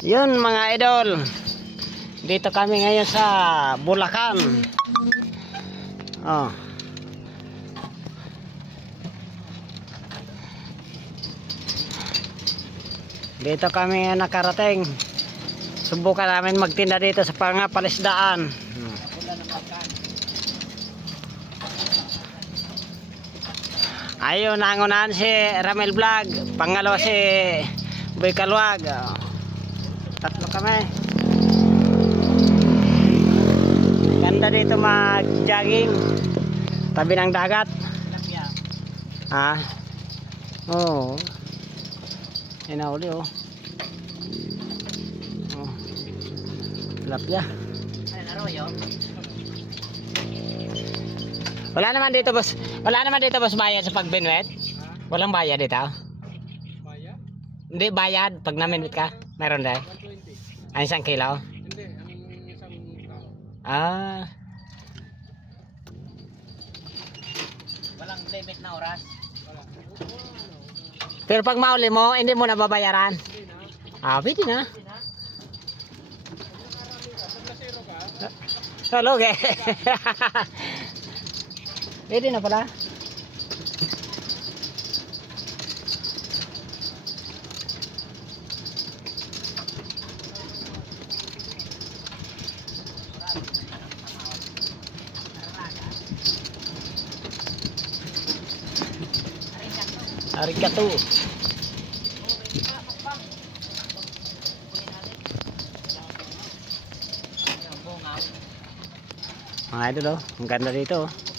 Yun mga idol, dito kami ngayon sa Bulacan. Oh. Dito kami nakarating. Subukan namin magtinda dito sa pangapalisdaan. Ayun, nangunahan si Ramel Vlog, pangalawa si Boy Kalwag. Oh. Tatlo kami. Ganda dito mag-jogging tabi ng dagat. Ah. Oh. Inauli oh. Oh. Tilapia. Ay, naroyo. Wala naman dito boss. Wala naman dito boss bayad sa pagbinwet. Walang bayad dito. Bayad? Hindi bayad pag naminwit ka. Meron dahil. 120. Ang isang kilo. Hindi, ang isang tao. Ah. Walang limit na oras. Wala. Pero pag mauli mo, hindi mo na babayaran. Hindi na. Ah, pwede na. Pag nasiro ka, Hello, okay. Pwede na pala. Arigato. Mga idol oh, ang ganda dito oh.